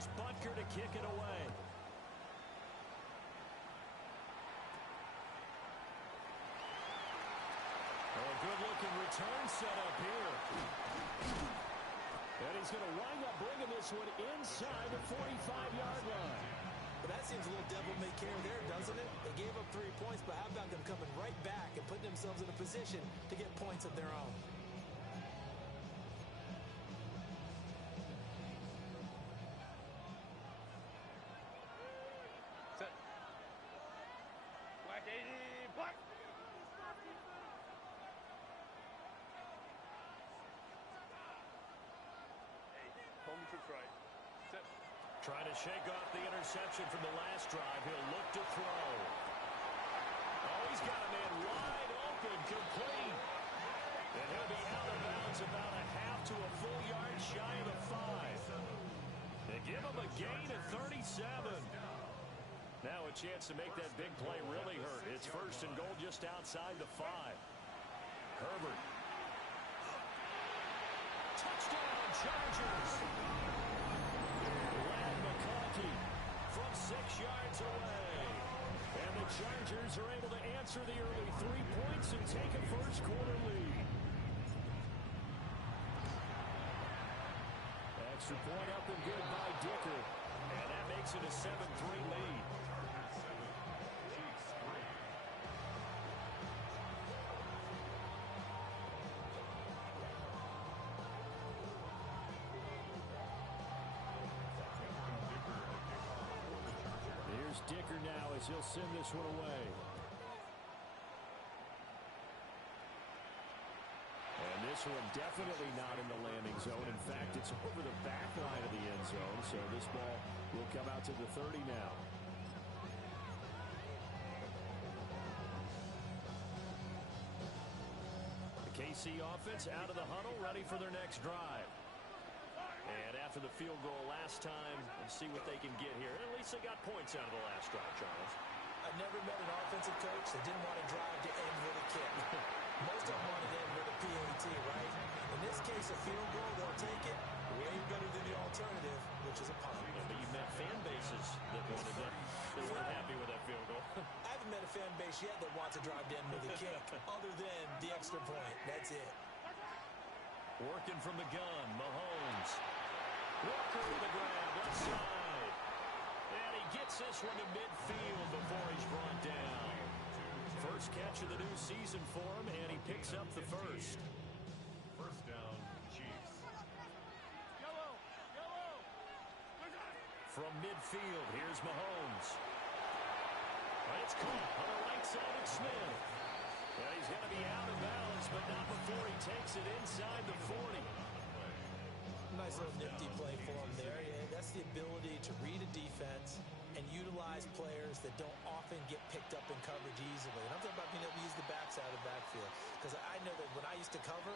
here's Butker to kick it away. A good-looking return set up here. And he's going to wind up bringing this one inside the 45-yard line. But that seems a little devil-may-care there, doesn't it? They gave up 3 points, but how about them coming right back and putting themselves in a position to get points of their own? Set. Black 80, black. Home trips right. Set. Trying to shake off the interception from the last drive. He'll look to throw. Oh, he's got a man wide open, complete. And he'll be out of bounds about a half to a full yard shy of the 5. They give him a gain of 37. Now a chance to make that big play really hurt. It's first and goal just outside the 5. Herbert. Touchdown, Chargers. McConkey from 6 yards away. And the Chargers are able to answer the early 3 points and take a first-quarter lead. Extra point up and good by Dicker. And that makes it a 7-3 lead. Dicker now as he'll send this one away. And this one definitely not in the landing zone. In fact, it's over the back line of the end zone. So this ball will come out to the 30 now. The KC offense out of the huddle, ready for their next drive. And after the field goal last time, let's see what they can get here. At least they got points out of the last drive, Charles. I've never met an offensive coach that didn't want to drive to end with a kick. Most of them wanted to end with a PAT, right? In this case, a field goal, they'll take it. Way better than the alternative, which is a punt. Yeah, but you've met fan bases that wanted that. They weren't happy with that field goal. I haven't met a fan base yet that wants to drive to end with a kick, other than the extra point. That's it. Working from the gun, Mahomes. Walker with a grab, left side. And he gets this one to midfield before he's brought down. First catch of the new season for him, and he picks up the first. First down, Chiefs. Yellow, yellow. From midfield, here's Mahomes. And it's caught on the right side of Smith. And he's going to be out of bounds, but not before he takes it inside the 40. Nice little nifty play for him there. Yeah, that's the ability to read a defense and utilize players that don't often get picked up in coverage easily. And I'm talking about being able to use the backside of the backfield. Because I know that when I used to cover,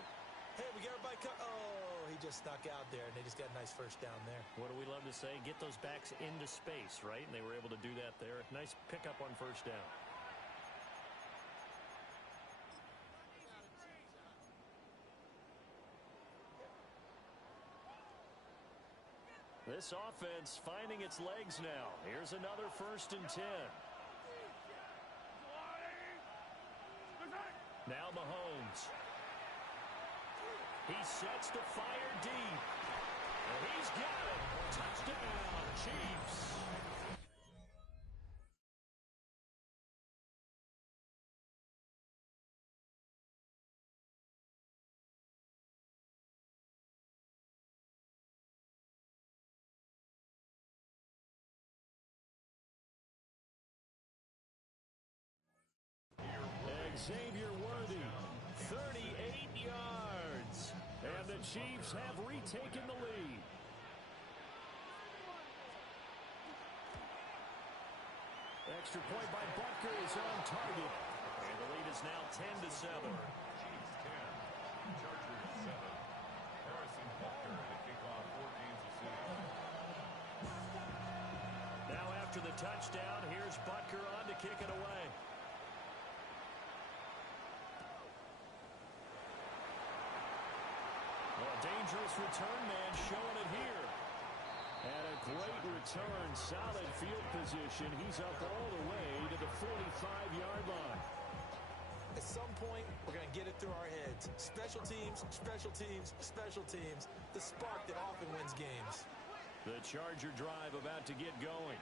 hey, we got everybody covered. Oh, he just snuck out there, and they just got a nice first down there. What do we love to say? Get those backs into space, right? And they were able to do that there. Nice pickup on first down. This offense finding its legs now. Here's another 1st and 10. Now Mahomes. He sets to fire deep. And he's got it. Touchdown, Chiefs. Xavier Worthy, 38 yards. And the Chiefs have retaken the lead. Extra point by Butker is on target. And the lead is now 10-7. Chiefs 10, Chargers 7. Harrison Butker to kick off 4 games of season. Now after the touchdown, here's Butker on to kick it away. Well, a dangerous return man showing it here. And a great return, solid field position. He's up all the way to the 45-yard line. At some point, we're going to get it through our heads. Special teams, special teams, special teams. The spark that often wins games. The Charger drive about to get going.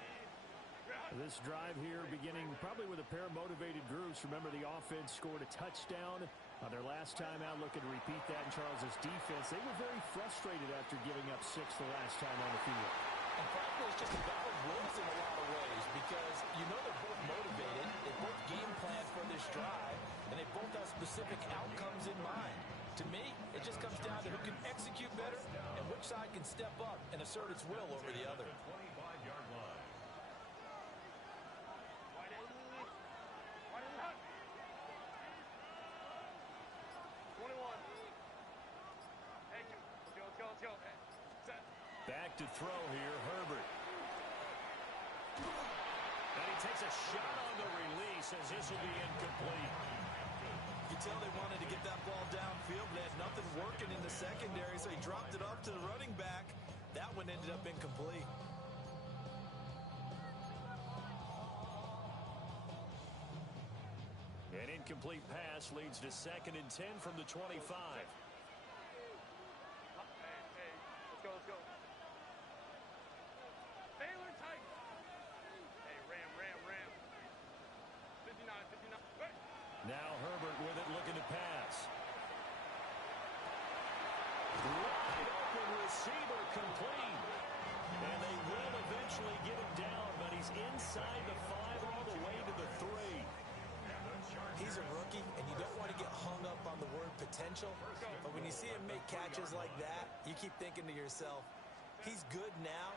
This drive here beginning probably with a pair of motivated groups. Remember, the offense scored a touchdown on their last time out. Looking to repeat that in Charles's defense. They were very frustrated after giving up 6 the last time on the field. And frankly, it's just a battle of wills in a lot of ways because you know they're both motivated. They both game plan for this drive, and they both have specific outcomes in mind. To me, it just comes down to who can execute better and which side can step up and assert its will over the other. 25-yard line. Back to throw here, Herbert. And he takes a shot on the release as this will be incomplete. You tell they wanted to get that ball downfield, but they had nothing working in the secondary, so he dropped it off to the running back. That one ended up incomplete. An incomplete pass leads to 2nd and 10 from the 25. Let's go. Baylor tight. Hey, Ram. 59. Hey. Now Herbert with it, looking to pass. Wide open receiver, complete. And they will eventually get him down, but he's inside the 5 all the way to the 3. He's a rookie, and you don't want to get hung up on the word potential. But when you see him make catches like that, you keep thinking to yourself, he's good now.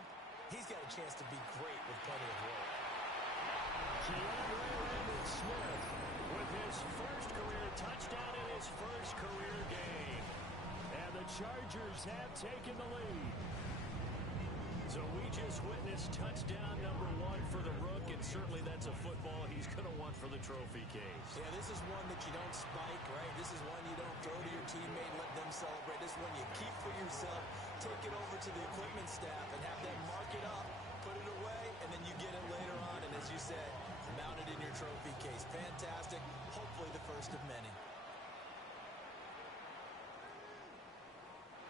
He's got a chance to be great with plenty of work. Keandre Randall-Smith with his first career touchdown in his first career game. And the Chargers have taken the lead. So we just witnessed touchdown number 1 for the Rook, and certainly that's a football he's going to want for the trophy case. Yeah, this is one that you don't spike, right? This is one you don't throw to your teammate and let them celebrate. This is one you keep for yourself, take it over to the equipment staff and have them mark it up, put it away, and then you get it later on. And as you said, mount it in your trophy case. Fantastic. Hopefully the first of many.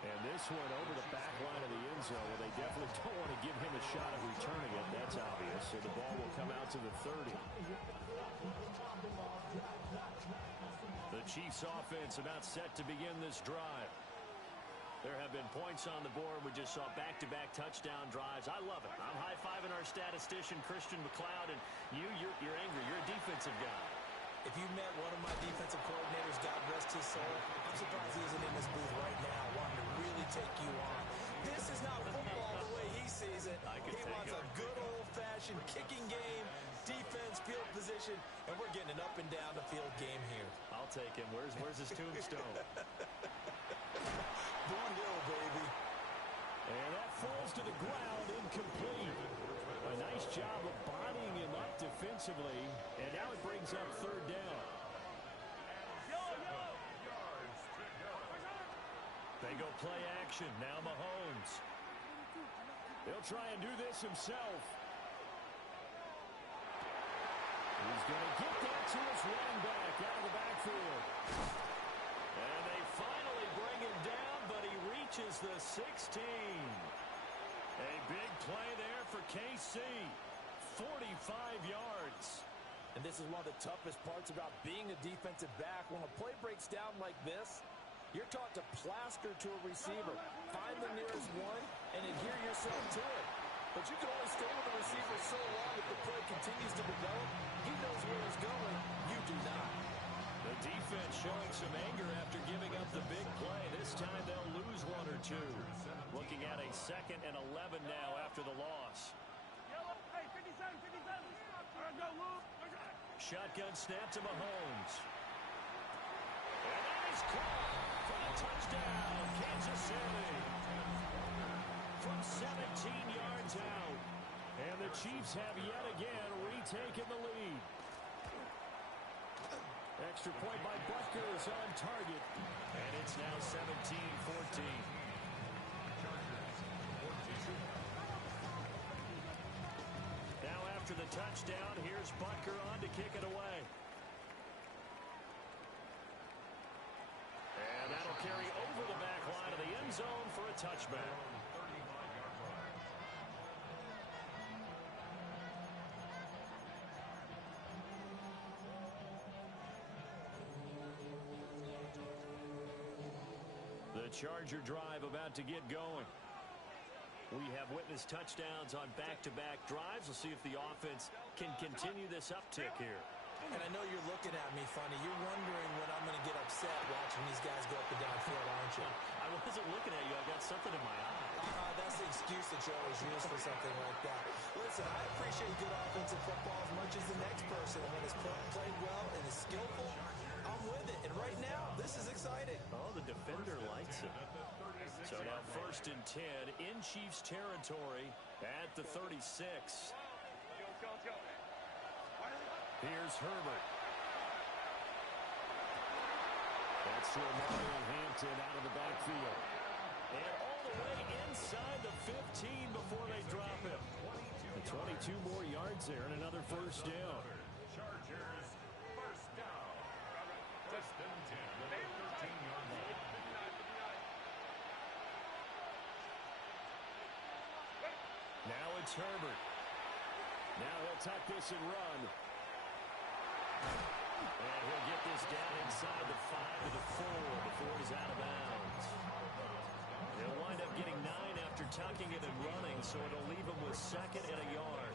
And this one over the back line of the end zone. Well, they definitely don't want to give him a shot at returning it. That's obvious. So the ball will come out to the 30. The Chiefs offense about set to begin this drive. There have been points on the board. We just saw back-to-back touchdown drives. I love it. I'm high-fiving our statistician, Christian McLeod, and you're angry. You're a defensive guy. If you met one of my defensive coordinators, God rest his soul, I'm surprised he isn't in this booth right now wanting to really take you on. This is not football the way he sees it. He wants a good old-fashioned kicking game, defense, field position, and we're getting an up and down the field game here. I'll take him. Where's his tombstone? Boot Hill, baby. And that falls to the ground, incomplete. A nice job of bodying him up defensively, and now it brings up 3rd down. They go play action. Now Mahomes. He'll try and do this himself. He's going to get that to his running back out of the backfield. And they finally bring him down, but he reaches the 16. A big play there for KC. 45 yards. And this is one of the toughest parts about being a defensive back. When a play breaks down like this, you're taught to plaster to a receiver. Find the nearest one and adhere yourself to it. But you can only stay with the receiver so long if the play continues to develop. He knows where he's going. You do not. The defense showing some anger after giving up the big play. This time they'll lose 1 or 2. Looking at a 2nd and 11 now after the loss. Hey, 57. All right, go, Luke. Shotgun snap to Mahomes. And that is caught for the touchdown, Kansas City. From 17 yards out. And the Chiefs have yet again retaken the lead. Extra point by Butker is on target. And it's now 17-14. the touchdown. Here's Butker on to kick it away. And that'll carry over the back line of the end zone for a touchback. The Charger drive about to get going. We have witnessed touchdowns on back-to-back drives. We'll see if the offense can continue this uptick here. And I know you're looking at me funny. You're wondering when I'm going to get upset watching these guys go up and down field, aren't you? I wasn't looking at you. I got something in my eye. That's the excuse that you always use for something like that. Listen, I appreciate good offensive football as much as the next person. And when it's played well and is skillful, I'm with it. And right now, this is exciting. Oh, the defender likes it. So now 1st and 10 in Chiefs territory at the 36. Here's Herbert. That's to Mario Hampton out of the backfield. And all the way inside the 15 before they drop him. 22 more yards there and another first down. Chargers, first down. Less than 10 with a 13-yard line. Now it's Herbert. Now he'll tuck this and run. And he'll get this down inside the 5 to the 4 before he's out of bounds. He'll wind up getting 9 after tucking it and running, so it'll leave him with 2nd and a yard.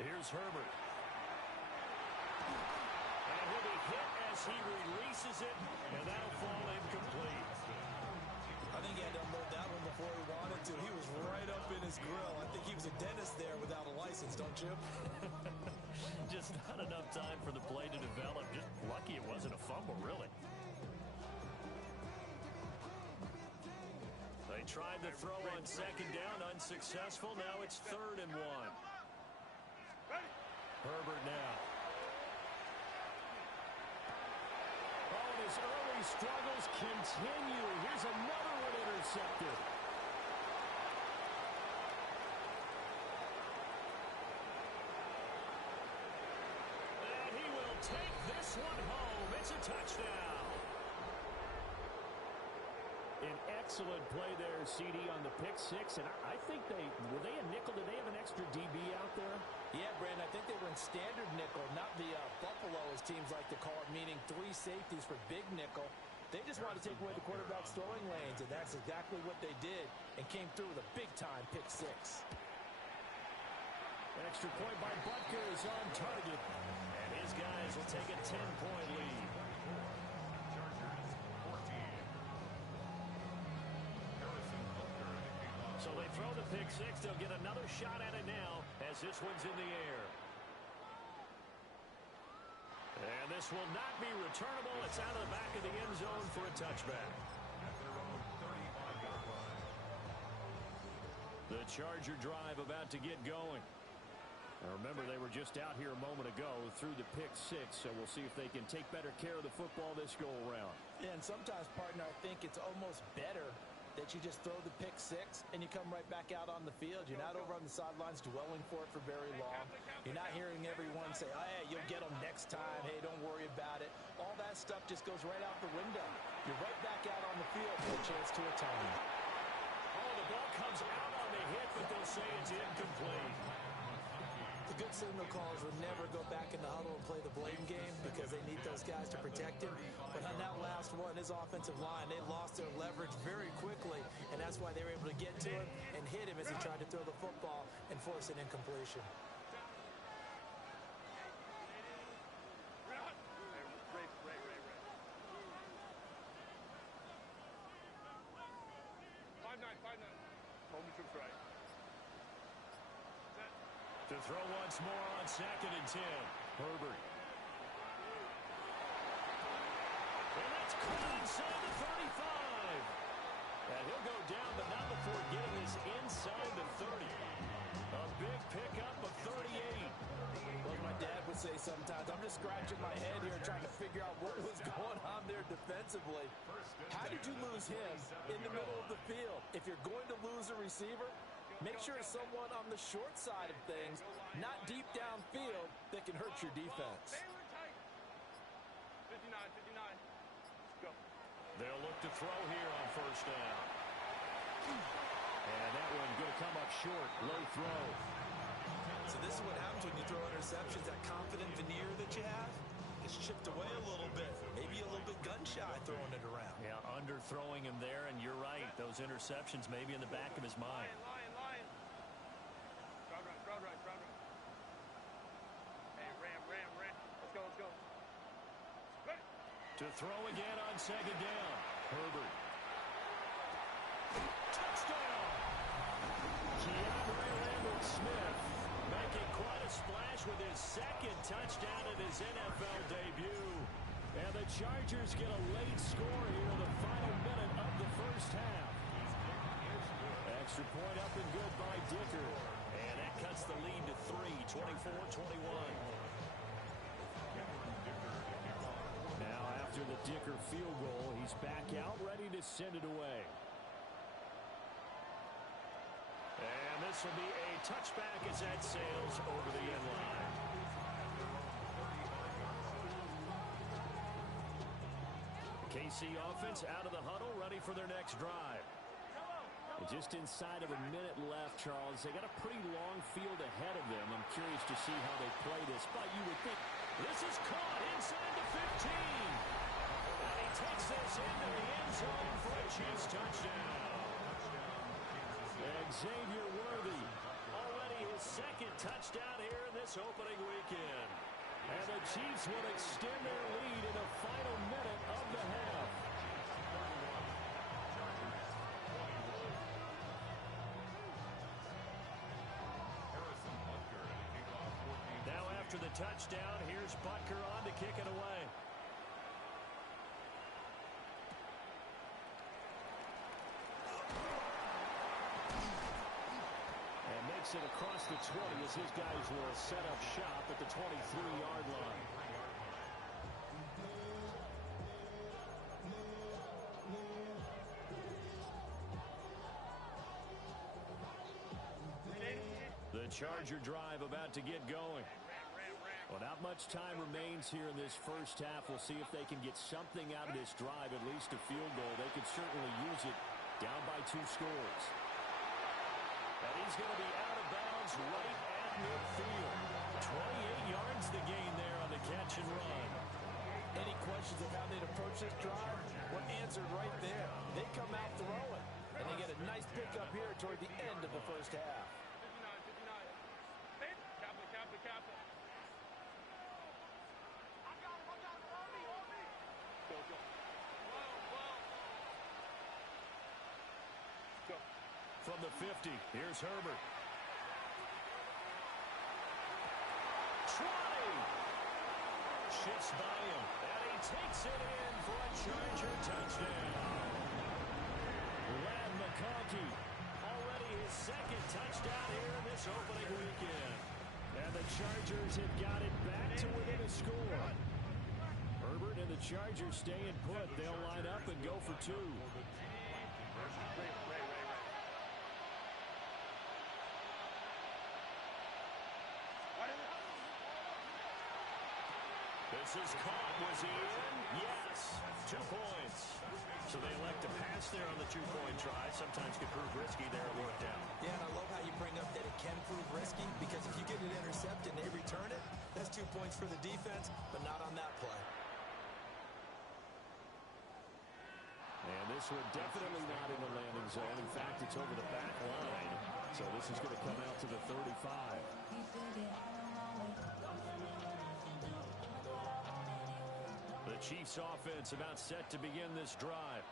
Here's Herbert. And he'll be hit as he releases it, and that'll fall incomplete. I think he had to unload that one before he wanted to. He was right up in his grill. I think he was a dentist there without a license, don't you? Just not enough time for the play to develop. Just lucky it wasn't a fumble, really. They tried to throw on 2nd down, unsuccessful. Now it's 3rd and 1. Herbert now. Oh, and his early struggles continue. Here's another one intercepted. And he will take this one home. It's a touchdown. An excellent play there, CD, on the pick 6. And I think were they a nickel? Did they have an extra DB out there? Yeah, Brandon, I think they were in standard nickel, not the Buffalo, as teams like to call it, meaning 3 safeties for big nickel. They just wanted to take away the quarterback's throwing lanes, and that's exactly what they did, and came through with a big-time pick 6. Extra point by Butker is on target, and his guys will take a 10-point lead. So they throw the pick 6. They'll get another shot at it now as this one's in the air. And this will not be returnable. It's out of the back of the end zone for a touchback. At their own 35-yard line. The Charger drive about to get going. Now remember, they were just out here a moment ago through the pick 6, so we'll see if they can take better care of the football this go-around. Yeah, and sometimes, partner, I think it's almost better that you just throw the pick 6 and you come right back out on the field. You're not over on the sidelines dwelling for it for very long. You're not hearing everyone say, oh, hey, you'll get them next time. Hey, don't worry about it. All that stuff just goes right out the window. You're right back out on the field for a chance to atone. Oh, the ball comes out on the hit, but they'll say it's incomplete. The good signal callers will never go back in the huddle and play the blame game because they need those guys to protect him. But on that last one, his offensive line, they lost their leverage very quickly, and that's why they were able to get to him and hit him as he tried to throw the football and force an incompletion. To throw once more on 2nd and 10. Herbert. And that's caught inside the 35. And he'll go down, but not before getting this inside the 30. A big pickup of 38. Well, my dad would say sometimes, I'm just scratching my head here trying to figure out what was going on there defensively. How did you lose him in the middle of the field? If you're going to lose a receiver, make sure it's someone on the short side of things, not deep downfield, that can hurt your defense. 59, 59. Go. They'll look to throw here on first down. And that one going to come up short. Low throw. So this is what happens when you throw interceptions. That confident veneer that you have gets chipped away a little bit. Maybe a little bit gun-shy throwing it around. Yeah, underthrowing him there, and you're right. Those interceptions may be in the back of his mind. Lion. Crowd right. Hey, ram. Let's go. Ready. To throw again on second down. Herbert. Touchdown! Keandre Lambert-Smith making quite a splash with his second touchdown in his NFL debut. And the Chargers get a late score here in the final minute of the first half. Extra point up and good by Dicker. And that cuts the lead to 3, 24-21. Now after the Dicker field goal, he's back out ready to send it away. And this will be a touchback as that sails over the end line. KC offense out of the huddle, ready for their next drive. And just inside of a minute left, Charles. They got a pretty long field ahead of them. I'm curious to see how they play this, but you would think this is caught inside the 15. And he takes this into the end zone for a Chiefs touchdown. Xavier Worthy, already his second touchdown here in this opening weekend. And the Chiefs will extend their lead in the final minute of the half. Now after the touchdown, here's Butker on to kick it away. It across the 20 as his guys will set up shop at the 23-yard line. The Charger drive about to get going. Well, not much time remains here in this first half. We'll see if they can get something out of this drive, at least a field goal. They could certainly use it down by 2 scores. And he's going to be out of bounds right at midfield. 28 yards the gain there on the catch and run. Any questions of how they'd approach this drive? Well, answered right there. They come out throwing, and they get a nice pickup here toward the end of the first half. 59. Captain. Go. From the 50, here's Herbert. 20! Shifts by him, and he takes it in for a Charger touchdown. Ladd McConkey, already his second touchdown here in this opening weekend. And the Chargers have got it back to within a score. Herbert and the Chargers staying put. They'll line up and go for 2. This is caught. Was he in? Yes. 2 points. So they elect to pass there on the 2-point try. Sometimes can prove risky there. It worked out. Yeah, and I love how you bring up that it can prove risky, because if you get it intercepted and they return it, that's 2 points for the defense, but not on that play. And this one definitely not in the landing zone. In fact, it's over the back line. So this is going to come out to the 35. The Chiefs offense about set to begin this drive.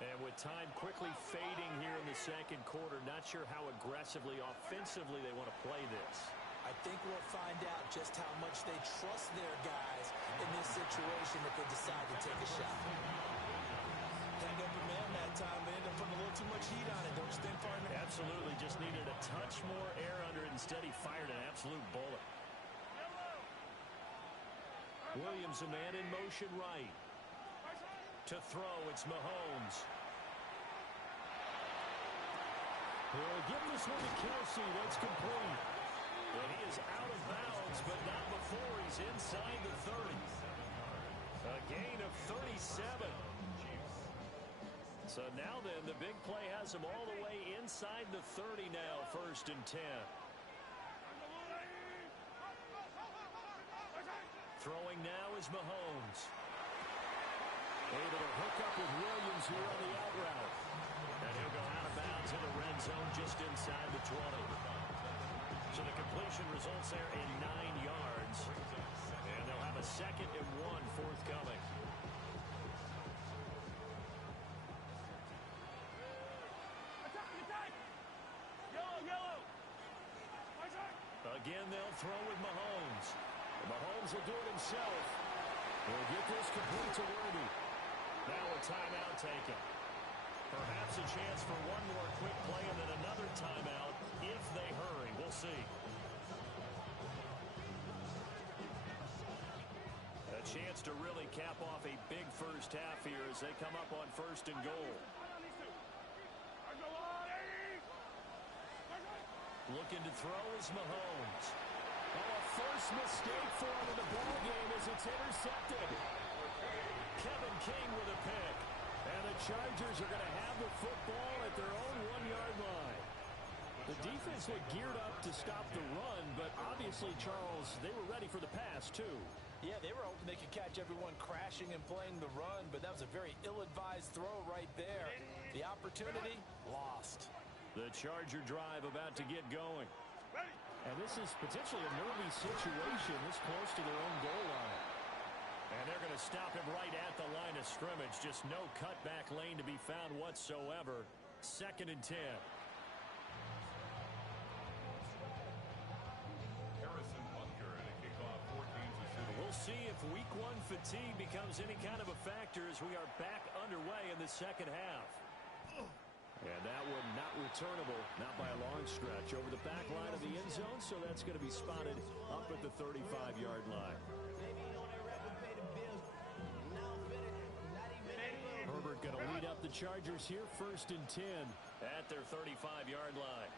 And with time quickly fading here in the second quarter, not sure how aggressively, offensively they want to play this. I think we'll find out just how much they trust their guys in this situation if they decide to take a shot. wide open man that time. They ended up putting a little too much heat on it. Don't you think, partner? Absolutely. Just needed a touch more air under it. Instead, he fired an absolute bullet. Williams, a man in motion right. To throw, it's Mahomes. He'll give this one to Kelsey. That's complete. And he is out of bounds, but not before he's inside the 30. A gain of 37. So now then, the big play has him all the way inside the 30 now, 1st and 10. Throwing now is Mahomes. Able to hook up with Williams here on the out route. And he'll go out of bounds in the red zone just inside the 20. So the completion results there in 9 yards. And they'll have a 2nd and 1 forthcoming. Again, they'll throw with Mahomes. Mahomes will do it himself. He'll get this complete to Worthy. Now a timeout taken. Perhaps a chance for one more quick play and then another timeout if they hurry. We'll see. A chance to really cap off a big first half here as they come up on 1st and goal. Looking to throw is Mahomes. Oh, a first mistake for him in the ballgame as it's intercepted. Kevin King with a pick. And the Chargers are going to have the football at their own 1-yard line. The defense looked geared up to stop the run, but obviously, Charles, they were ready for the pass, too. Yeah, they were hoping they could catch everyone crashing and playing the run, but that was a very ill-advised throw right there. The opportunity, lost. The Charger drive about to get going. And this is potentially a nervy situation this close to their own goal line. And they're going to stop him right at the line of scrimmage. Just no cutback lane to be found whatsoever. 2nd and 10. Harrison Butker at a kickoff for Kansas City. We'll see if week 1 fatigue becomes any kind of a factor as we are back underway in the 2nd half. And that one not returnable, not by a long stretch, over the back line of the end zone, so that's going to be spotted up at the 35-yard line. Herbert going to lead up the Chargers here, 1st and 10 at their 35-yard line.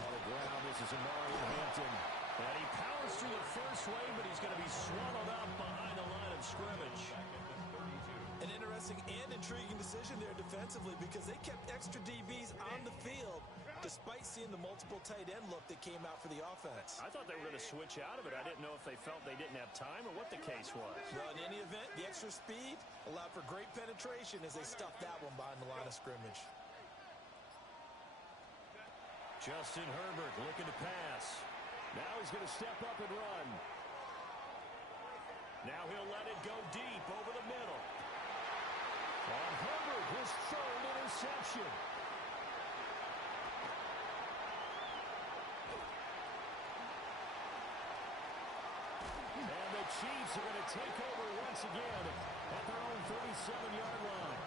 On the ground, this is Amari Hampton. And he powers through the first wave, but he's going to be swallowed up behind the line of scrimmage. An interesting and intriguing decision there defensively because they kept extra DBs on the field despite seeing the multiple tight end look that came out for the offense. I thought they were going to switch out of it. I didn't know if they felt they didn't have time or what the case was. Well, in any event, the extra speed allowed for great penetration as they stuffed that one behind the line of scrimmage. Justin Herbert looking to pass. Now he's going to step up and run. Now he'll let it go deep over the middle. On Herbert, his 3rd interception. And the Chiefs are going to take over once again at their own 37-yard line.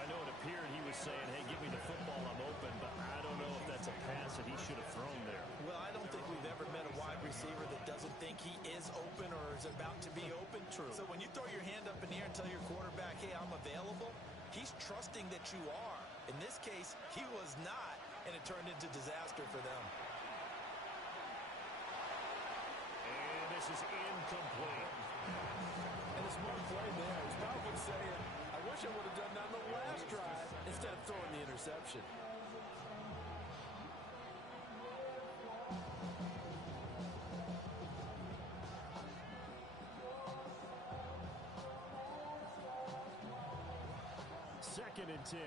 I know it appeared he was saying, hey, give me the football, I'm open, but I don't know if that's a pass that he should have thrown there. Well, I don't think we've ever met a wide receiver that doesn't think he is open or is about to be open. True. So when you throw your hand up in the air and tell your quarterback, hey, I'm available, he's trusting that you are. In this case, he was not, and it turned into disaster for them. And this is incomplete. And a smart play there. He's probably saying, I wish I would have done that on the last drive instead of throwing the interception. Second and 10.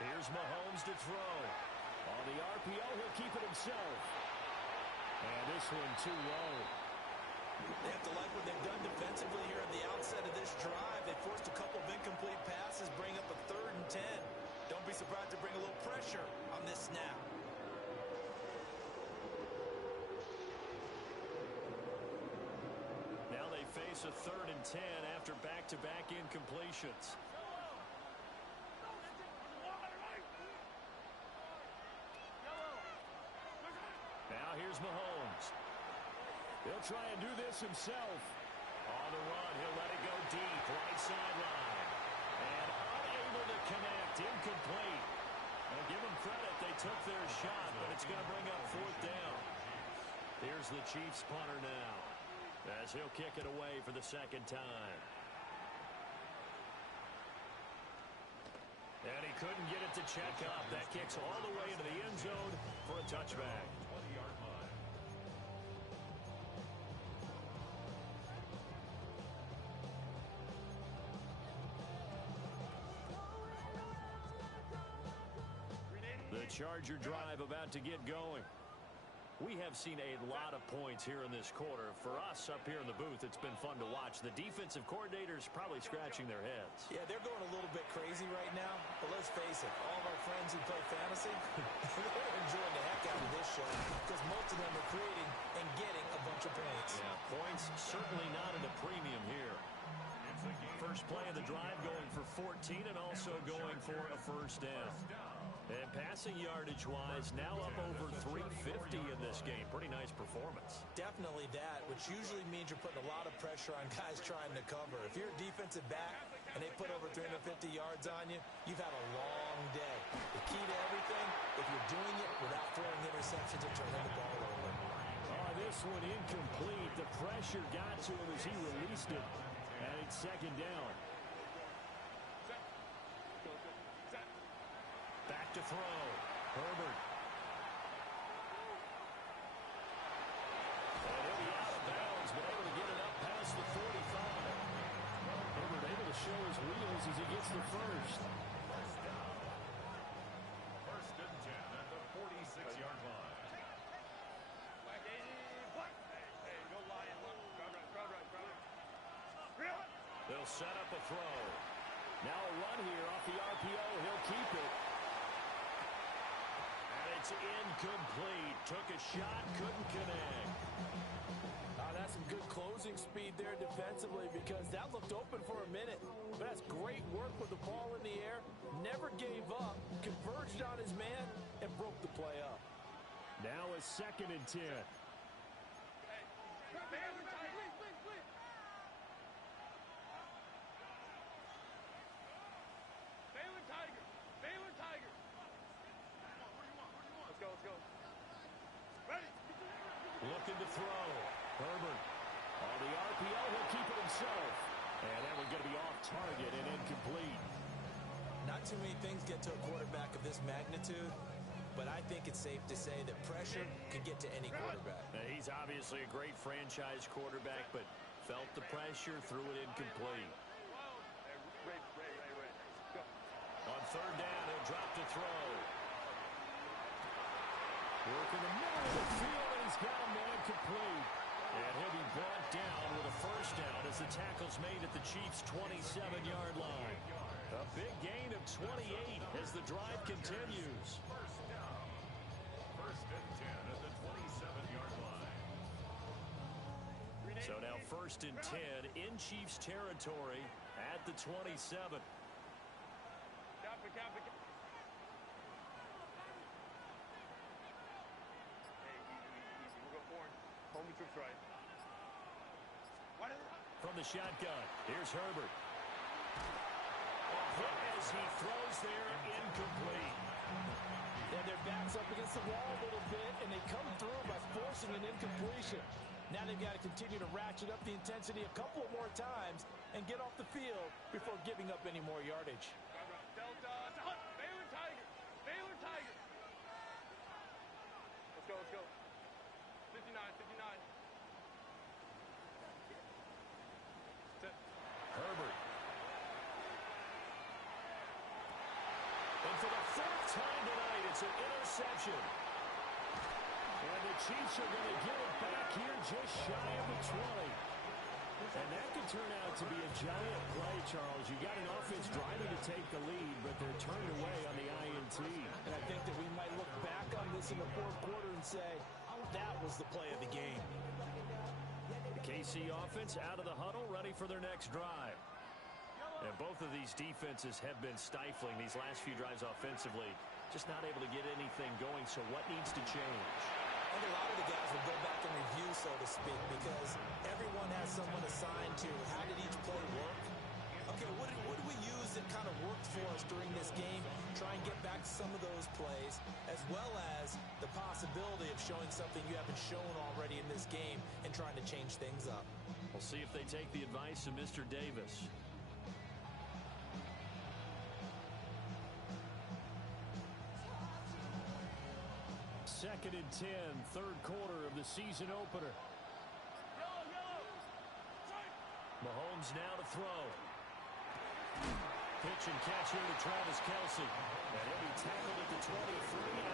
Here's Mahomes to throw. On the RPO, he'll keep it himself. And this one too low. They have to like what they've done defensively here at the outset of this drive. They forced a couple of incomplete passes, bring up a 3rd and 10. Don't be surprised to bring a little pressure on this snap. Now they face a 3rd and 10 after back-to-back incompletions. Now here's Mahomes. He'll try and do this himself. On the run, he'll let it go deep, right sideline. And unable to connect, incomplete. I'll give them credit, they took their shot, but it's going to bring up 4th down. Here's the Chiefs punter now, as he'll kick it away for the 2nd time. And he couldn't get it to check up. That kicks all the way into the end zone for a touchback. 20-yard line. The Charger drive about to get going. We have seen a lot of points here in this quarter. For us up here in the booth, it's been fun to watch. The defensive coordinators probably scratching their heads. Yeah, they're going a little bit crazy right now. But let's face it, all of our friends who play fantasy, they're enjoying the heck out of this show because most of them are creating and getting a bunch of points. Yeah, points certainly not at a premium here. First play of the drive going for 14 and also going for a 1st down. And passing yardage-wise, now up over 350 in this game. Pretty nice performance. Definitely that, which usually means you're putting a lot of pressure on guys trying to cover. If you're a defensive back and they put over 350 yards on you, you've had a long day. The key to everything, if you're doing it without throwing interceptions or turning the ball over. Oh, this one incomplete. The pressure got to him as he released it. And it's 2nd down. Back to throw. Herbert. And he'll be out of bounds, but able to get it up past the 45. Herbert able to show his wheels as he gets the first. 1st and 10 at the 46-yard line. They'll set up a throw. Now a run here off the RPO. He'll keep it. And it's incomplete. Took a shot, couldn't connect. That's some good closing speed there defensively because that looked open for a minute. But that's great work with the ball in the air. Never gave up, converged on his man, and broke the play up. Now a 2nd and 10. Looking to throw. Herbert. On the RPO, he'll keep it himself. And that one's going to be off target and incomplete. Not too many things get to a quarterback of this magnitude, but I think it's safe to say that pressure can get to any quarterback. Now, he's obviously a great franchise quarterback, but felt the pressure, threw it incomplete. On 3rd down, he'll drop to throw. Work in the middle of the field, and he's got a man complete. And he'll be brought down with a 1st down as the tackle's made at the Chiefs' 27-yard line. A big gain of 28 as the drive continues. 1st down. 1st and 10 at the 27-yard line. So now 1st and 10 in Chiefs territory at the 27. From the shotgun, here's Herbert. A hit as he throws there, incomplete. Yeah, their back's up against the wall a little bit, and they come through by forcing an incompletion. Now they've got to continue to ratchet up the intensity a couple more times and get off the field before giving up any more yardage. Let's go. 59. Herbert. And for the 4th time tonight, it's an interception. And the Chiefs are going to get it back here just shy of the 20. And that could turn out to be a giant play, Charles. You got an offense driving to take the lead, but they're turned away on the INT. And I in the fourth quarter and say, that was the play of the game. The KC offense out of the huddle, ready for their next drive. And both of these defenses have been stifling these last few drives offensively. Just not able to get anything going, so what needs to change? I think a lot of the guys will go back and review, so to speak, because everyone has someone assigned to how did each play work. Okay, what did we use that kind of worked for us during this game? Try and get back some of those plays, as well as the possibility of showing something you haven't shown already in this game and trying to change things up. We'll see if they take the advice of Mr. Davis. Second and 10, third quarter of the season opener. Mahomes now to throw. Pitch and catch here to Travis Kelce. And he'll be tackled at the 23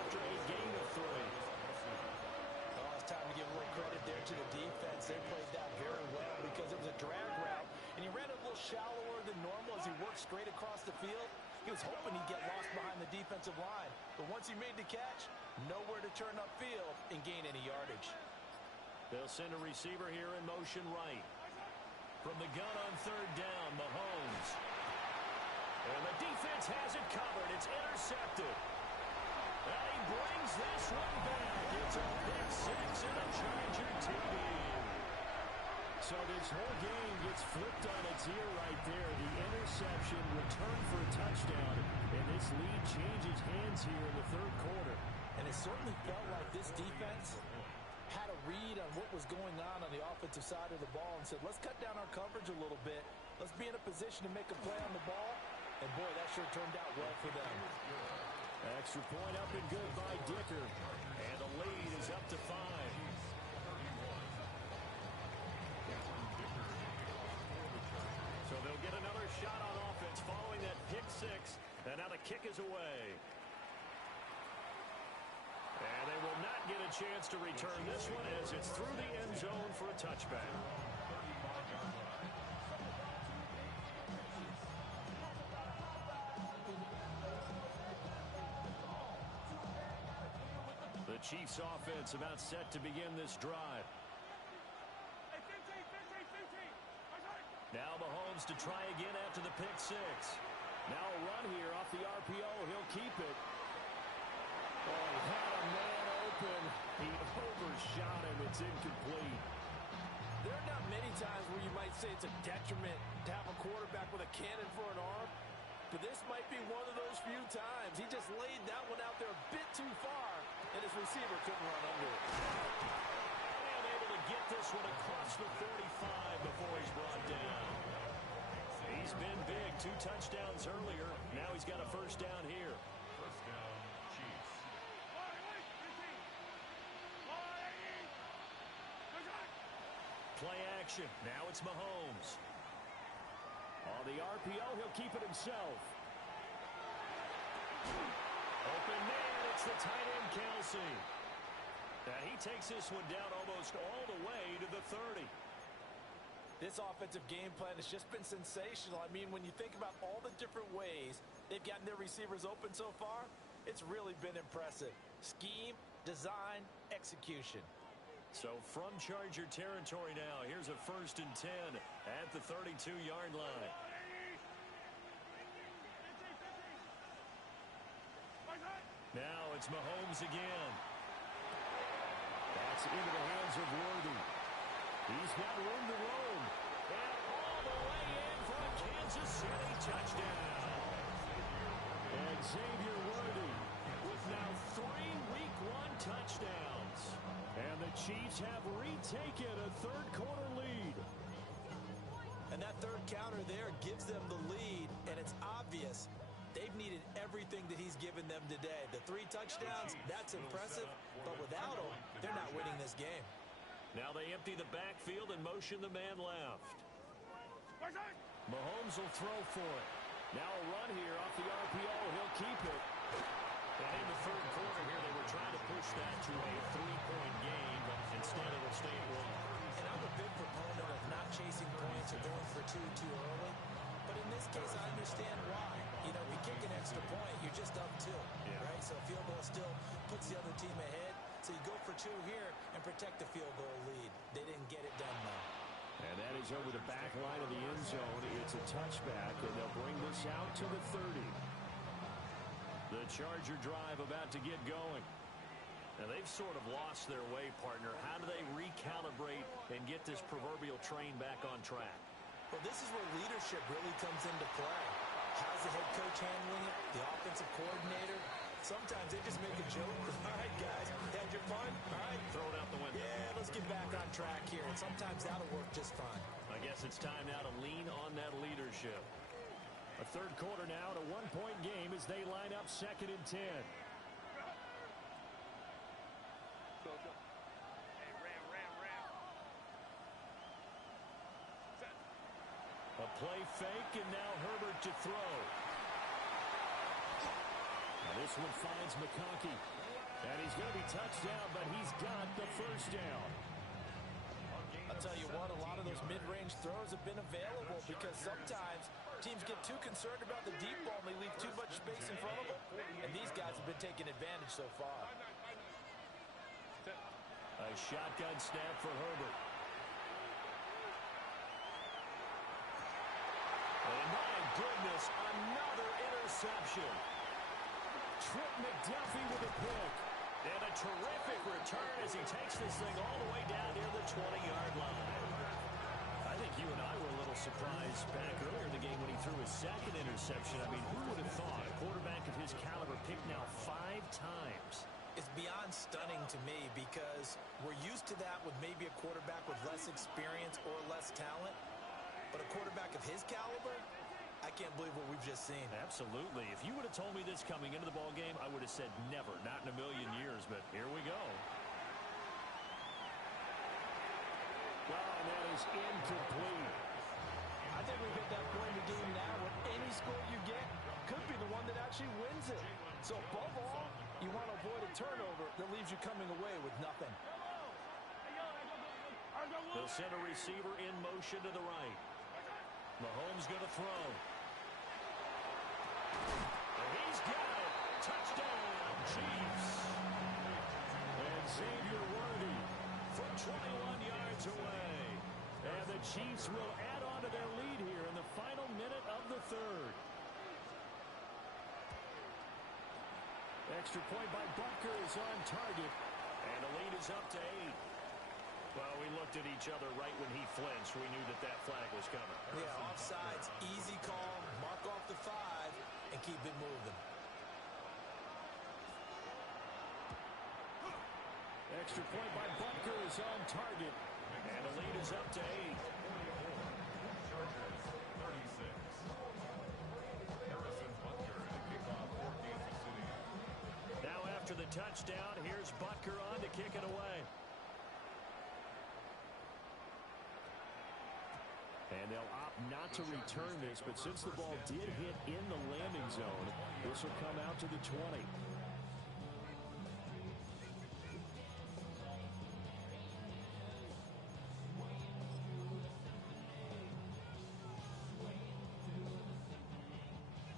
after a gain of 3. Oh, it's time to give a little credit there to the defense. They played that very well because it was a drag route, and he ran a little shallower than normal as he worked straight across the field. He was hoping he'd get lost behind the defensive line, but once he made the catch, nowhere to turn upfield and gain any yardage. They'll send a receiver here in motion right. From the gun on third down, Mahomes. And the defense has it covered. It's intercepted. And he brings this one back. It's a pick six and a Charger TD. So this whole game gets flipped on its ear right there. The interception, return for a touchdown, and this lead changes hands here in the third quarter. And it certainly felt like this defense had a read on what was going on the offensive side of the ball and said, let's cut down our coverage a little bit. Let's be in a position to make a play on the ball. And, boy, that sure turned out well for them. Extra point up and good by Dicker. And the lead is up to 5. So they'll get another shot on offense following that pick six. And now the kick is away. And they will not get a chance to return this one as it's through the end zone for a touchback. The Chiefs offense about set to begin this drive. Now Mahomes to try again after the pick six. Now a run here off the RPO. He'll keep it. Oh, he had a man open. He overshot him. It's incomplete. There are not many times where you might say it's a detriment to have a quarterback with a cannon for an arm, but this might be one of those few times. He just laid that one out there a bit too far, and his receiver couldn't run under it. And able to get this one across the 45 before he's brought down. He's been big. 2 touchdowns earlier. Now he's got a first down here. First down, Chiefs. Play action. Now it's Mahomes. On the RPO, he'll keep it himself. Open man, it's the tight end, Kelce. Now he takes this one down almost all the way to the 30. This offensive game plan has just been sensational. I mean, when you think about all the different ways they've gotten their receivers open so far, it's really been impressive. Scheme, design, execution. So from Charger territory now, here's a first and 10 at the 32-yard line. Now it's Mahomes again. That's into the hands of Worthy. He's got room to roam. And all the way in for a Kansas City touchdown. And Xavier Worthy with now 3 Week 1 touchdowns. And the Chiefs have retaken a third-quarter lead. And that third counter there gives them the lead, and it's obvious they've needed everything that he's given them today. The 3 touchdowns, that's impressive, but without him, they're not winning this game. Now they empty the backfield and motion the man left. Mahomes will throw for it. Now a run here off the RPO. He'll keep it. And in the third quarter here, they were trying to push that to a 3-point game, but instead it'll stay at 1. And I'm a big proponent of not chasing points or going for 2 too early. But in this case, I understand why. You know, if you kick an extra point, you're just up 2, right? So a field goal still puts the other team ahead. protect the field goal lead. They didn't get it done, though. And that is over the back line of the end zone. It's a touchback, and they'll bring this out to the 30. The Charger drive about to get going. Now, they've sort of lost their way, partner. How do they recalibrate and get this proverbial train back on track? Well, this is where leadership really comes into play. How's the head coach handling it? The offensive coordinator? Sometimes they just make a joke. All right, guys, had your fun? All right. Throw it out the window. Yeah, let's get back on track here. And sometimes that'll work just fine. I guess it's time now to lean on that leadership. A third quarter now, a one-point game as they line up 2nd and 10. A play fake, and now Herbert to throw. Now this one finds McConkey. And he's going to be touched down, but he's got the first down. I'll tell you what, a lot of those mid-range throws have been available because sometimes teams get too concerned about the deep ball and they leave too much space in front of them. And these guys have been taking advantage so far. A shotgun snap for Herbert. And my goodness, another interception. Trent McDuffie with a pick. And a terrific return as he takes this thing all the way down near the 20-yard line. I think you and I were a little surprised back earlier in the game when he threw his second interception. I mean, who would have thought a quarterback of his caliber picked now 5 times? It's beyond stunning to me because we're used to that with maybe a quarterback with less experience or less talent. But a quarterback of his caliber, I can't believe what we've just seen. Absolutely. If you would have told me this coming into the ballgame, I would have said never, not in a million years. But here we go. Well, and that is incomplete. I think we've hit that point in the game now where any score you get could be the one that actually wins it. So above all, you want to avoid a turnover that leaves you coming away with nothing. They'll send a receiver in motion to the right. Mahomes going to throw. And he's got it. Touchdown, Chiefs. And Xavier Worthy from 21 yards away. And the Chiefs will add on to their lead here in the final minute of the third. Extra point by Butker is on target. And the lead is up to 8. Well, we looked at each other right when he flinched. We knew that that flag was coming. Yeah, offsides, easy call, mark off the 5, and keep it moving. Extra point by Butker is on target. And the lead is up to 8. Chargers 36. Harrison Butker and a kickoff for Kansas City. Now after the touchdown, here's Butker on to kick it away. And they'll opt not to return this, but since the ball did hit in the landing zone, this will come out to the 20.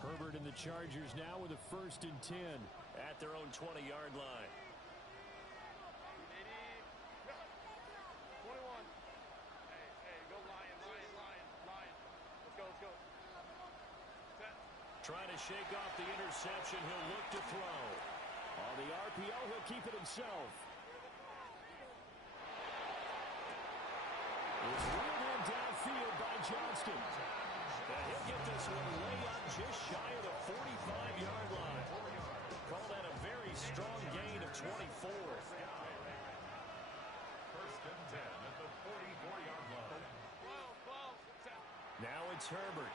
Herbert and the Chargers now with a 1st and 10 at their own 20-yard line. Trying to shake off the interception. He'll look to throw. On the RPO, he'll keep it himself. It's reeled in downfield by Johnston. And he'll get this one way up just shy of the 45-yard line. Call that a very strong gain of 24. 1st and 10 at the 44-yard line. Now it's Herbert.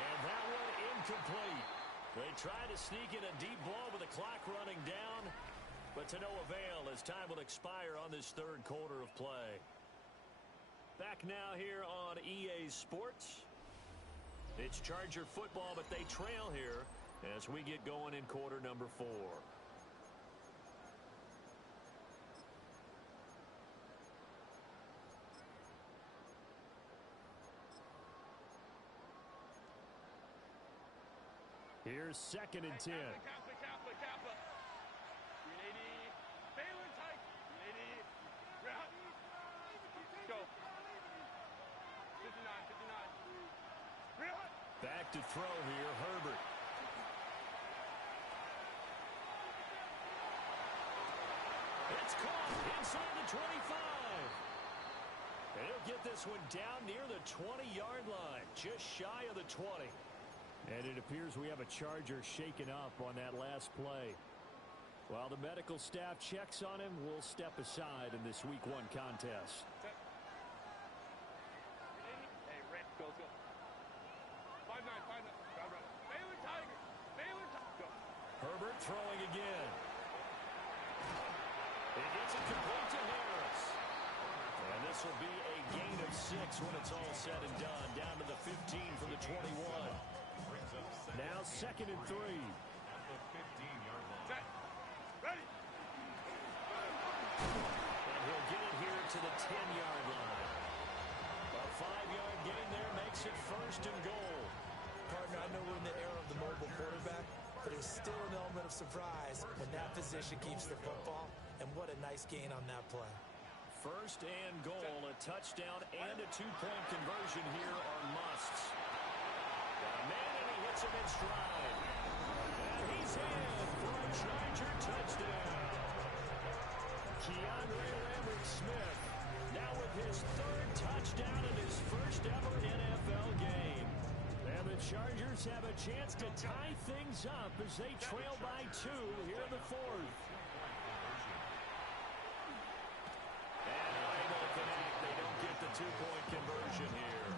And that one incomplete. They try to sneak in a deep ball with the clock running down, but to no avail as time will expire on this third quarter of play. Back now here on EA Sports. It's Charger football, but they trail here as we get going in quarter number 4. Here's 2nd and 10. Back to throw here, Herbert. It's caught inside the 25. And he'll get this one down near the 20-yard line, just shy of the 20. And it appears we have a Charger shaken up on that last play. While the medical staff checks on him, we'll step aside in this Week 1 contest. Hey, Rick, go. 5-9, 5-9. Baylor Tigers. Baylor Tigers. Herbert throwing again. He gets it complete to Harris. And this will be a gain of 6 when it's all said and done. Down to the 15 from the 21. Now 2nd and 3. At the 15-yard line. Set. Ready. And he'll get it here to the 10-yard line. A 5-yard gain there makes it 1st and goal. Partner, I know we're in the era of the mobile quarterback, but there's still an element of surprise when that position keeps the football. And what a nice gain on that play. 1st and goal, a touchdown and a 2-point conversion here are musts. Got a man and he hits him in stride. And he's in for a Charger touchdown. Keandre Lambert-Smith now with his 3rd touchdown in his 1st ever NFL game. And the Chargers have a chance to tie things up as they trail by 2 here in the 4th. And unable to connect. They don't get the 2-point conversion here.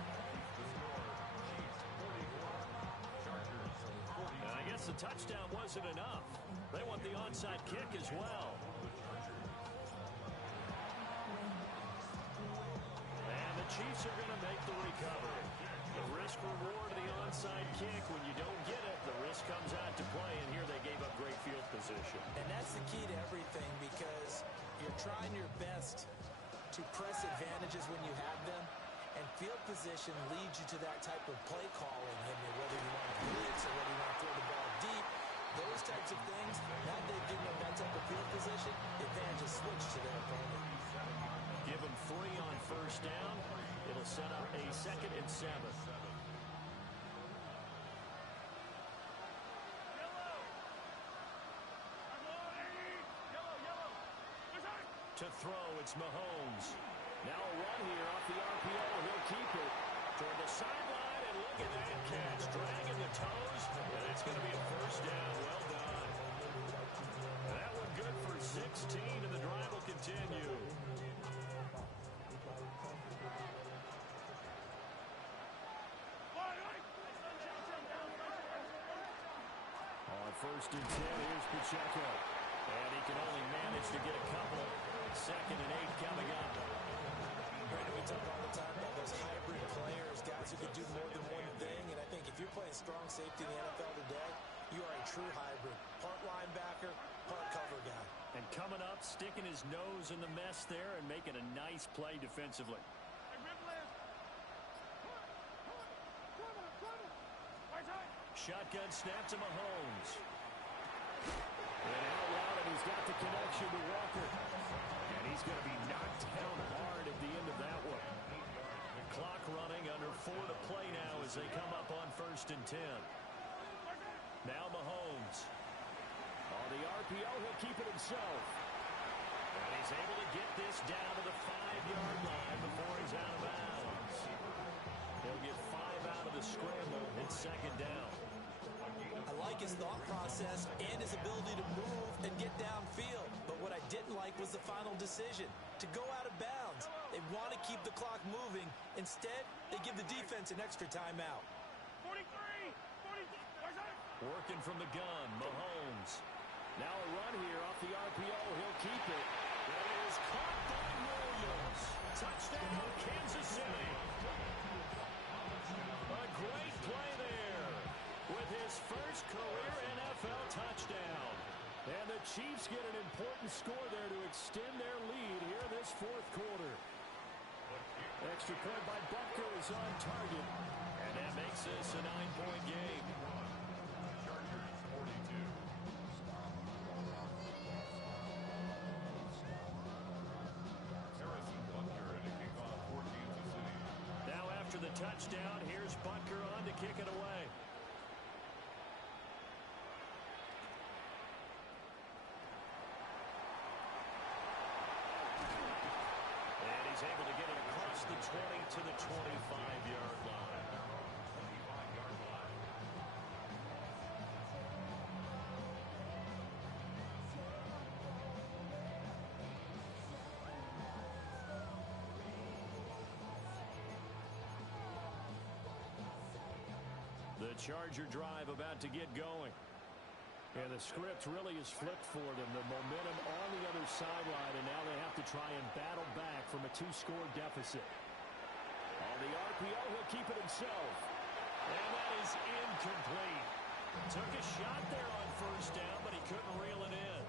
And I guess the touchdown wasn't enough. They want the onside kick as well. And the Chiefs are going to make the recovery. The risk-reward of the onside kick, when you don't get it, the risk comes out to play, and here they gave up great field position. And that's the key to everything, because you're trying your best to press advantages when you have them, and field position leads you to that type of play calling, whether you want to blitz or whether you want to throw the ball deep. Those types of things, now they've given them that type of field position, the advantage is switched to their opponent. Give them 3 on 1st down. It'll set up a 2nd and 7. To throw, it's Mahomes. Now a run here off the RPO. He'll keep it toward the sideline, and look at that catch. Dragging the toes, and it's going to be a 1st down. Well done. That one good for 16, and the drive will continue. On 1st and 10, here's Pacheco. And he can only manage to get a couple. 2nd and 8 coming up. Brandon, we talk all the time about those hybrid players, guys who can do more than one thing. And I think if you're playing strong safety in the NFL today, you are a true hybrid. Part linebacker, part cover guy. And coming up, sticking his nose in the mess there and making a nice play defensively. Shotgun snap to Mahomes. And out loud, and he's got the connection to Walker. And he's going to be knocked down hard at the end of that one. The clock running, under 4 to play now as they come up on 1st and 10. Now Mahomes. On the RPO, he'll keep it himself. And he's able to get this down to the 5-yard line before he's out of bounds. He'll get 5 out of the scramble. It's 2nd down. I like his thought process and his ability to move and get downfield. But what I didn't like was the final decision, to go out of bounds. They want to keep the clock moving. Instead, they give the defense an extra timeout. 43! Working from the gun, Mahomes. Now a run here off the RPO. He'll keep it. That is caught by Williams. Touchdown, Kansas City. A great play there with his first career NFL touchdown. And the Chiefs get an important score there to extend their lead here this 4th quarter. Extra point by Butker is on target. And that makes this a 9-point game. Chargers 42. Harrison Butker at a kickoff for Kansas City. Now after the touchdown, here's Butker on to kick it away. He's able to get it across the 20 to the 25-yard line. The Charger drive about to get going. And the script really is flipped for them. The momentum on the other sideline, and now they have to try and battle back from a 2-score deficit. On the RPO, he'll keep it himself. And that is incomplete. Took a shot there on first down, but he couldn't reel it in.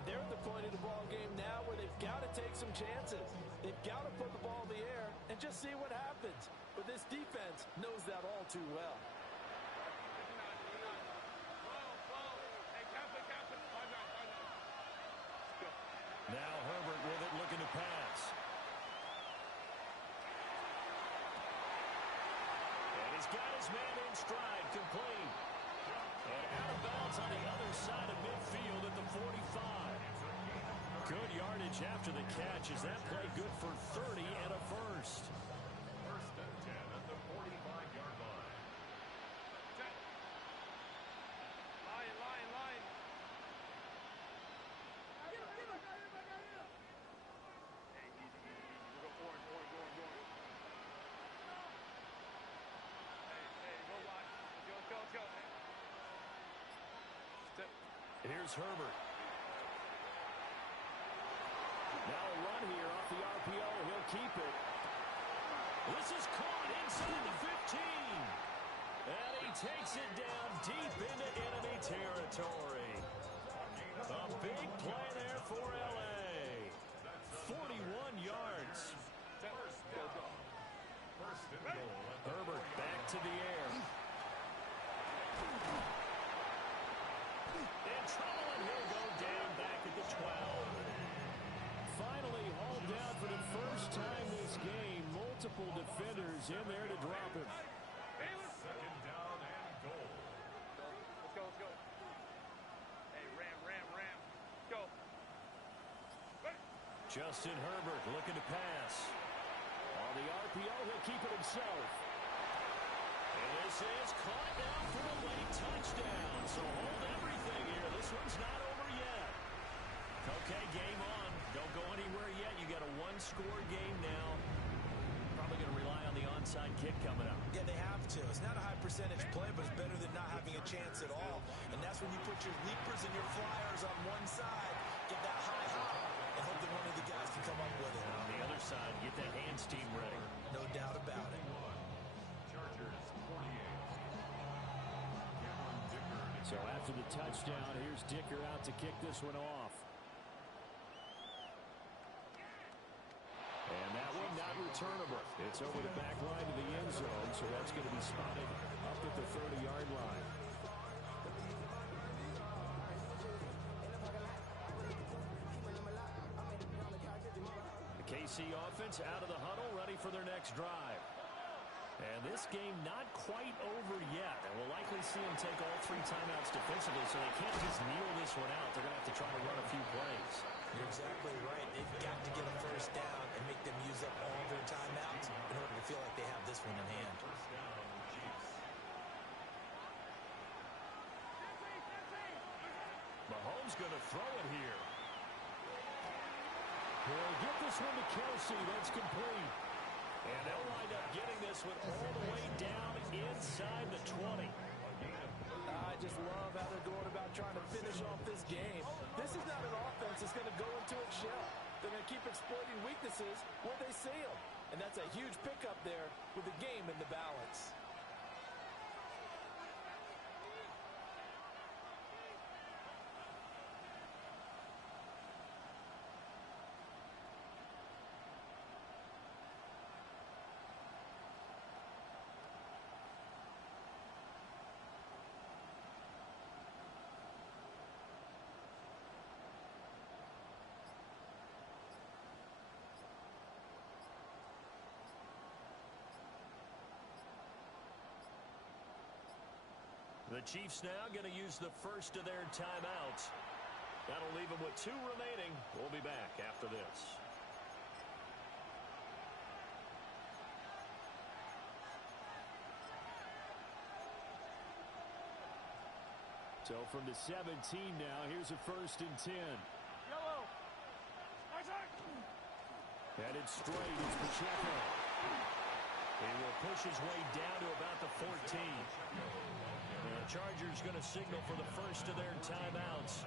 And they're at the point of the ball game now where they've got to take some chances. They've got to put the ball in the air and just see what happens. But this defense knows that all too well. Now Herbert with it, looking to pass. And he's got his man in stride, complete. And out of bounds on the other side of midfield at the 45. Good yardage after the catch. Is that play good for 30 and a first? First and 10 at the 45-yard line. Line. Hey, easy. We'll go forward. Hey, go watch. Let's go. Here's Herbert. Now a run here off the RPO. He'll keep it. This is caught inside the 15. And he takes it down deep into enemy territory. A big play there for L.A. 41 yards. First and goal. Herbert back to the air. In trouble, and he'll go down back at the 12. Finally hauled down for the first time this game. Multiple defenders in there to drop him. Second down and goal. Let's go. Hey, ram. Go. Justin Herbert looking to pass. On the RPO, he'll keep it himself. And this is caught now for a late touchdown. So hold everything here. This one's not over yet. Okay, game on. Don't go anywhere yet. You got a one-score game now. Probably going to rely on the onside kick coming up. Yeah, they have to. It's not a high percentage play, but it's better than not having a chance at all. And that's when you put your leapers and your flyers on one side, get that high hop, and hope that one of the guys can come up with it. And on the other side, get that hands team ready. No doubt about it. Chargers 48. Cameron Dicker. So after the touchdown, here's Dicker out to kick this one off. And that one not returnable. It's over the back line of the end zone, so that's going to be spotted up at the 30-yard line. The KC offense out of the huddle, ready for their next drive. And this game not quite over yet. And we'll likely see them take all 3 timeouts defensively, so they can't just kneel this one out. They're going to have to try to run a few plays. You're exactly right. They've got to get a first down and make them use up all their timeouts in order to feel like they have this one in hand. First down, Chiefs. Mahomes going to throw it here. He'll get this one to Kelsey. That's complete. And they'll wind up getting this one all the way down inside the 20. I just love how they're going about trying to finish off this game. This is not an offense that's going to go into its shell. They're going to keep exploiting weaknesses where they see them. And that's a huge pickup there with the game in the balance. The Chiefs now going to use the first of their timeouts. That'll leave them with 2 remaining. We'll be back after this. So from the 17 now, here's a 1st and 10. Yellow. Nice eye. Headed straight, it's Pacheco. He will push his way down to about the 14. The Chargers going to signal for the first of their timeouts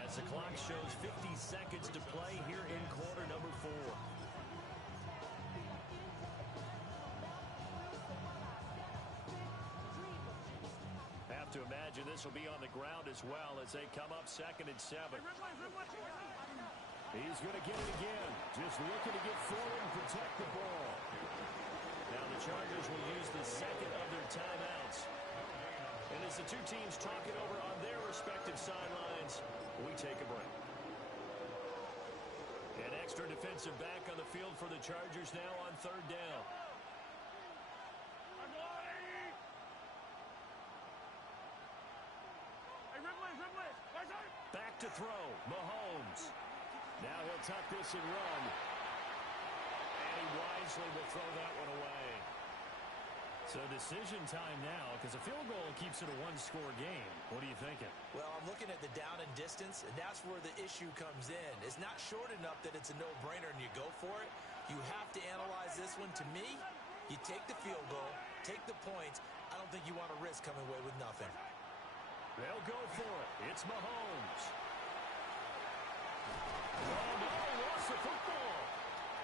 as the clock shows 50 seconds to play here in quarter number 4. Have to imagine this will be on the ground as well as they come up 2nd and 7. He's going to get it again. Just looking to get forward and protect the ball. Now the Chargers will use the 2nd of their timeouts. And as the two teams talk it over on their respective sidelines, we take a break. An extra defensive back on the field for the Chargers now on 3rd down. Back to throw, Mahomes. Now he'll tuck this and run. And he wisely will throw that one away. So decision time now, because a field goal keeps it a one-score game. What are you thinking? Well, I'm looking at the down and distance, and that's where the issue comes in. It's not short enough that it's a no-brainer and you go for it. You have to analyze this one. To me, you take the field goal, take the points. I don't think you want to risk coming away with nothing. They'll go for it. It's Mahomes. Oh, no, lost the football.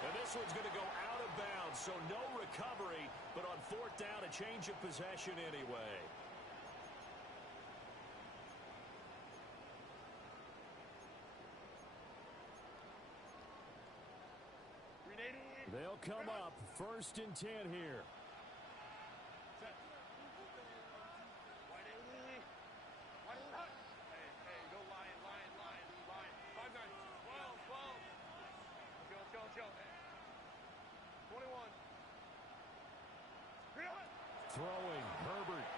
And this one's going to go out of bounds, so no recovery, but on 4th down, a change of possession anyway. They'll come up 1st and 10 here. Throwing, Herbert.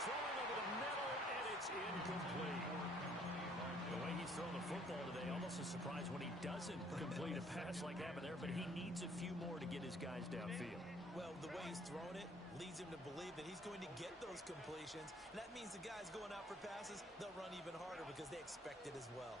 Throwing over the middle, and it's incomplete. The way he's thrown the football today, almost a surprise when he doesn't complete a pass like that there, but he needs a few more to get his guys downfield. Well, the way he's thrown it leads him to believe that he's going to get those completions, and that means the guys going out for passes, they'll run even harder because they expect it as well.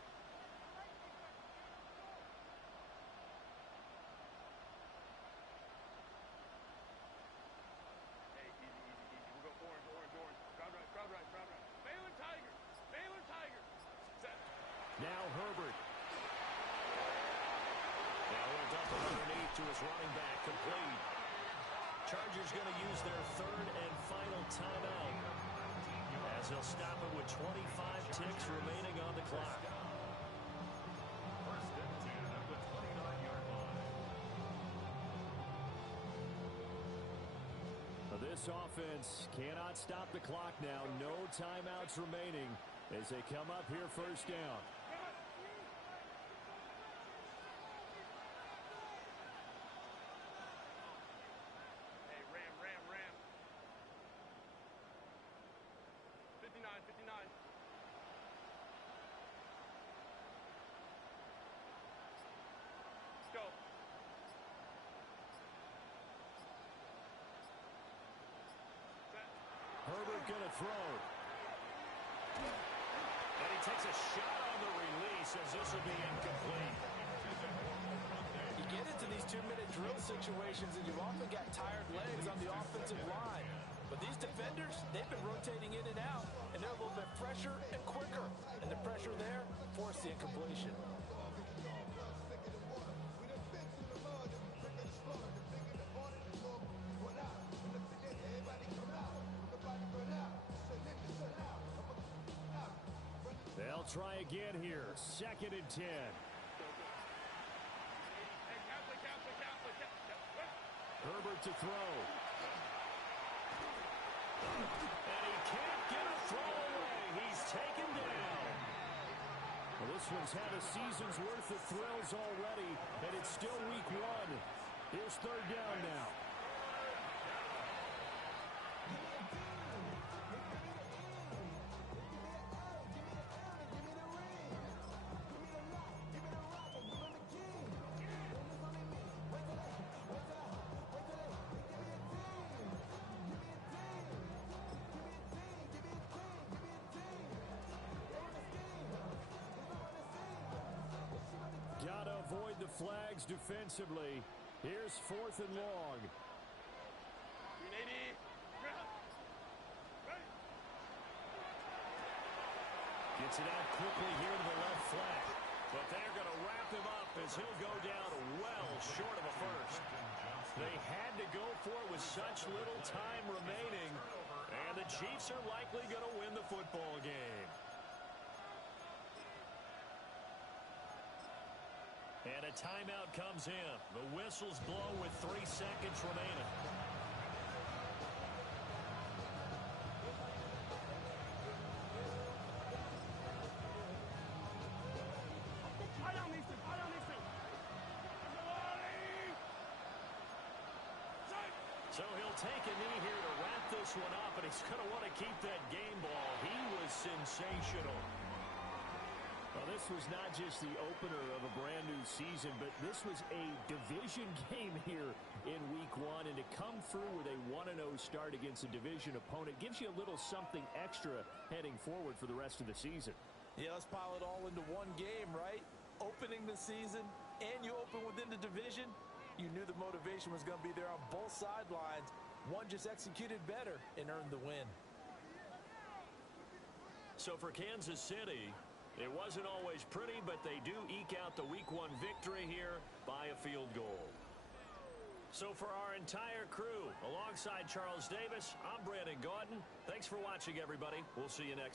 Now Herbert. Now he'll dump it underneath to his running back, complete. Chargers going to use their 3rd and final timeout as they'll stop it with 25 ticks remaining on the clock. 1st and 10 at the 29-yard line. This offense cannot stop the clock now. No timeouts remaining as they come up here 1st down. Herbert going to throw. And he takes a shot on the release as this will be incomplete. You get into these 2-minute drill situations and you've often got tired legs on the offensive line. But these defenders, they've been rotating in and out, and they're a little bit fresher and quicker. And the pressure there forced the incompletion. They'll try again here. 2nd and 10. Herbert to throw. And he can't get a throw away. He's taken down. Well, this one's had a season's worth of thrills already, and it's still week 1. Here's 3rd down now. the flags defensively. Here's 4th and long. Gets it out quickly here to the left flank. But they're going to wrap him up as he'll go down well short of a first. They had to go for it with such little time remaining. And the Chiefs are likely going to win the football game. And a timeout comes in. The whistles blow with 3 seconds remaining. So he'll take a knee here to wrap this one up, and he's going to want to keep that game ball. He was sensational. Well, this was not just the opener of a brand new season, but this was a division game here in week 1. And to come through with a 1-0 start against a division opponent gives you a little something extra heading forward for the rest of the season. Yeah, let's pile it all into one game, right? Opening the season, and you open within the division. You knew the motivation was going to be there on both sidelines. One just executed better and earned the win. So for Kansas City, it wasn't always pretty, but they do eke out the week 1 victory here by a field goal. So for our entire crew, alongside Charles Davis, I'm Brandon Gaudin. Thanks for watching, everybody. We'll see you next time.